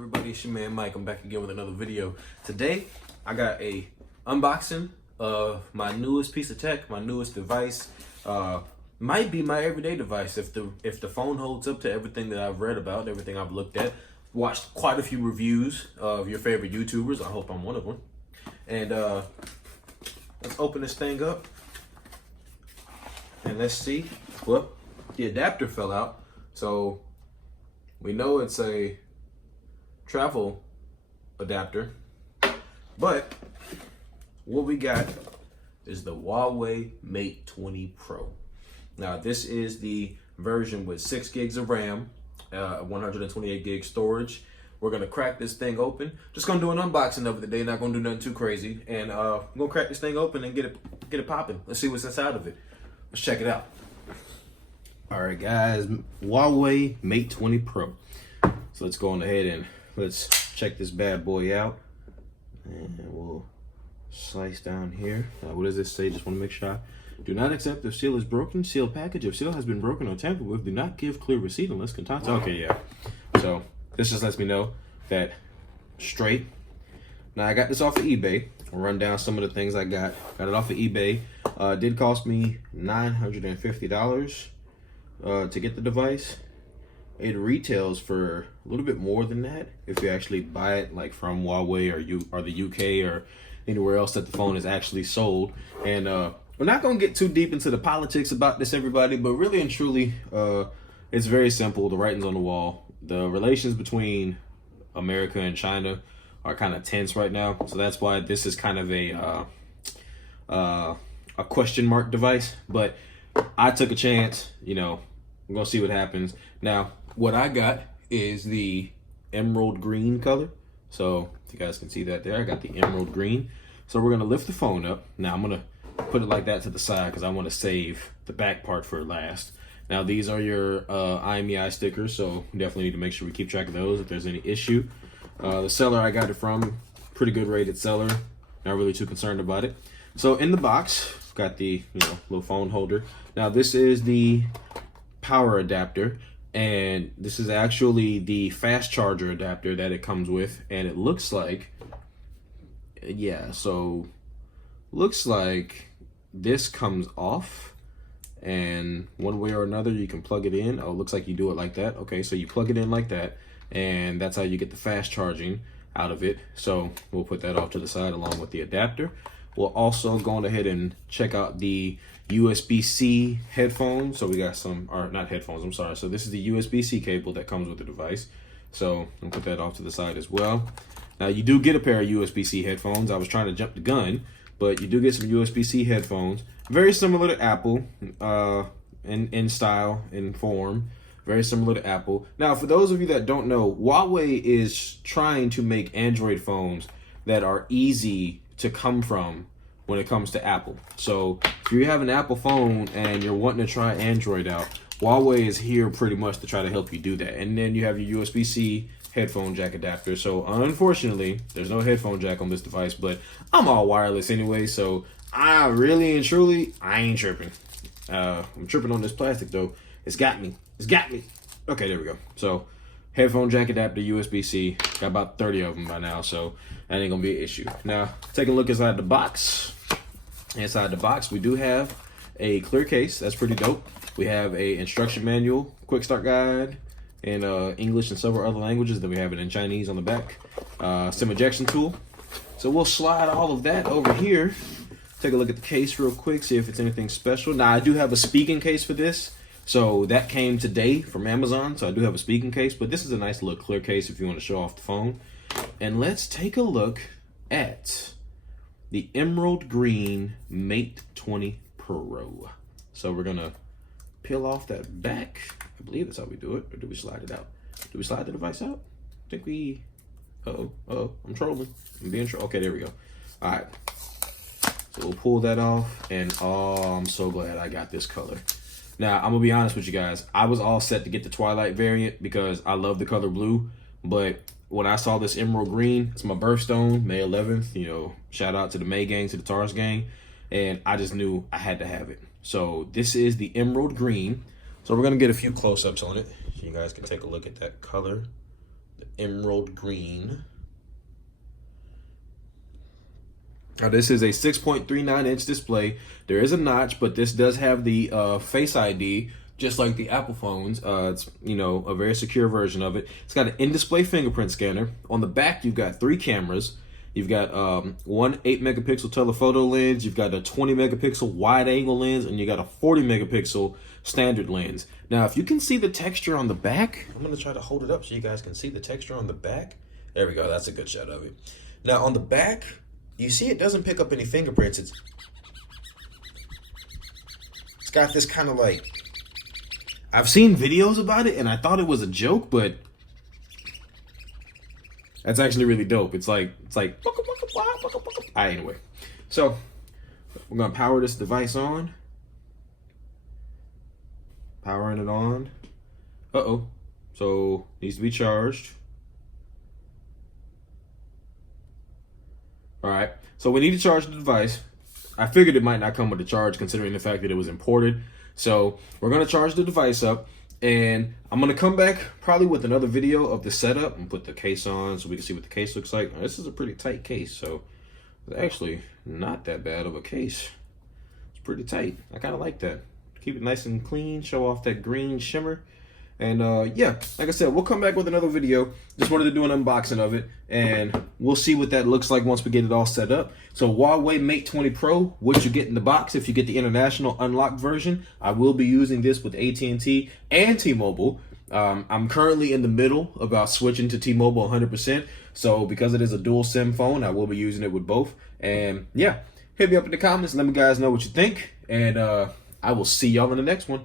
Everybody, it's your man Mike. I'm back again with another video. Today I got a unboxing of my newest piece of tech, my newest device. Might be my everyday device if the phone holds up to everything that I've read about, everything I've looked at. Watched quite a few reviews of your favorite YouTubers. I hope I'm one of them. And let's open this thing up and let's see. Well, the adapter fell out, so we know it's a travel adapter, but what we got is the Huawei Mate 20 Pro. Now this is the version with 6 gigs of RAM, 128 gig storage. We're gonna crack this thing open. Just gonna do an unboxing of it today, not gonna do nothing too crazy. And I'm gonna crack this thing open and get it popping. Let's see what's inside of it. Let's check it out. All right guys, Huawei Mate 20 Pro. So let's go on ahead and let's check this bad boy out. And we'll slice down here. What does this say? Just want to make sure. Do not accept if seal is broken. Sealed package. If seal has been broken or tampered with, do not give clear receipt unless contacted. Okay, yeah. So this just lets me know that straight. Now I got this off of eBay. I'll run down some of the things I got. Got it off of eBay. It did cost me $950 to get the device. It retails for a little bit more than that if you actually buy it like from Huawei or the UK or anywhere else that the phone is actually sold. And we're not gonna get too deep into the politics about this, everybody, but really and truly, it's very simple. The writing's on the wall. The relations between America and China are kind of tense right now, so that's why this is kind of a question mark device. But I took a chance, you know. I'm gonna see what happens. Now, what I got is the emerald green color. So if you guys can see that there, I got the emerald green. So we're gonna lift the phone up. Now I'm gonna put it like that to the side because I want to save the back part for last. Now these are your IMEI stickers, so we definitely need to make sure we keep track of those if there's any issue. The seller I got it from, pretty good rated seller. Not really too concerned about it. So in the box, got the little phone holder. Now this is the power adapter, and this is actually the fast charger adapter that it comes with, and it looks like, yeah, so looks like this comes off, and one way or another you can plug it in. Oh, it looks like you do it like that. Okay, so you plug it in like that, and that's how you get the fast charging out of it. So we'll put that off to the side along with the adapter. We'll also go on ahead and check out the USB-C headphones. So we got some, or not headphones, I'm sorry. So this is the USB-C cable that comes with the device. So I'll put that off to the side as well. Now you do get a pair of USB-C headphones. I was trying to jump the gun, but you do get some USB-C headphones. Very similar to Apple in style, in form. Very similar to Apple. Now, for those of you that don't know, Huawei is trying to make Android phones that are easy to come from when it comes to Apple. So if you have an Apple phone and you're wanting to try Android out, Huawei is here pretty much to try to help you do that. And then you have your USB-C headphone jack adapter. So unfortunately, there's no headphone jack on this device, but I'm all wireless anyway, so I really and truly, I ain't tripping. I'm tripping on this plastic though. It's got me. It's got me. Okay, there we go. So headphone jack adapter, USB-C, got about 30 of them by now, so that ain't gonna be an issue. Now, take a look inside the box. Inside the box, we do have a clear case. That's pretty dope. We have a instruction manual, quick start guide, in English and several other languages. Then we have it in Chinese on the back. SIM ejection tool. So we'll slide all of that over here. Take a look at the case real quick, see if it's anything special. Now, I do have a speaking case for this. So that came today from Amazon. So I do have a speaking case, but this is a nice little clear case if you want to show off the phone. And let's take a look at the emerald green Mate 20 Pro. So we're gonna peel off that back. I believe that's how we do it. Or do we slide it out? Do we slide the device out? I think we, I'm trolling. I'm being okay, there we go. All right. So we'll pull that off, and oh, I'm so glad I got this color. Now, I'm gonna be honest with you guys. I was all set to get the Twilight variant because I love the color blue, but when I saw this emerald green, it's my birthstone, May 11th, shout out to the May gang, to the Tars gang, and I just knew I had to have it. So this is the emerald green. So we're gonna get a few close-ups on it so you guys can take a look at that color, the emerald green. Now this is a 6.39 inch display. There is a notch, but this does have the Face ID, just like the Apple phones. It's, you know, a very secure version of it. It's got an in-display fingerprint scanner. On the back, you've got 3 cameras. You've got one 8-megapixel telephoto lens. You've got a 20-megapixel wide-angle lens, and you got a 40-megapixel standard lens. Now, if you can see the texture on the back, I'm gonna try to hold it up so you guys can see the texture on the back. There we go. That's a good shot of it. Now, on the back, you see it doesn't pick up any fingerprints. It's got this kind of like, I've seen videos about it and I thought it was a joke, but that's actually really dope. It's like anyway. So we're gonna power this device on. Powering it on. Uh-oh. So needs to be charged. All right, so we need to charge the device. I figured it might not come with a charge considering the fact that it was imported. So we're gonna charge the device up, and I'm gonna come back probably with another video of the setup and put the case on so we can see what the case looks like. Now, this is a pretty tight case, so it's actually not that bad of a case. It's pretty tight. I kind of like that. Keep it nice and clean, show off that green shimmer. And yeah, like I said, we'll come back with another video. Just wanted to do an unboxing of it, and we'll see what that looks like once we get it all set up. So Huawei Mate 20 Pro, what you get in the box if you get the international unlocked version. I will be using this with AT&T and T-Mobile. I'm currently in the middle about switching to T-Mobile 100%. So because it is a dual SIM phone, I will be using it with both. And yeah, hit me up in the comments. Let me guys know what you think. And I will see y'all in the next one.